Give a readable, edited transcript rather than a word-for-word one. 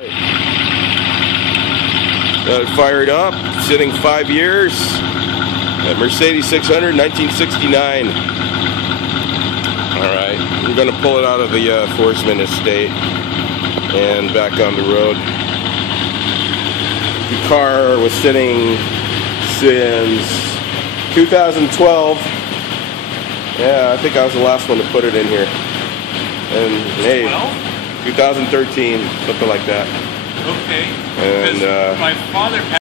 Got it fired up, sitting 5 years. That Mercedes 600, 1969. Alright, we're going to pull it out of the Forsman estate and back on the road. The car was sitting since 2012. Yeah, I think I was the last one to put it in here. And hey, 2013, something like that. Okay. And my father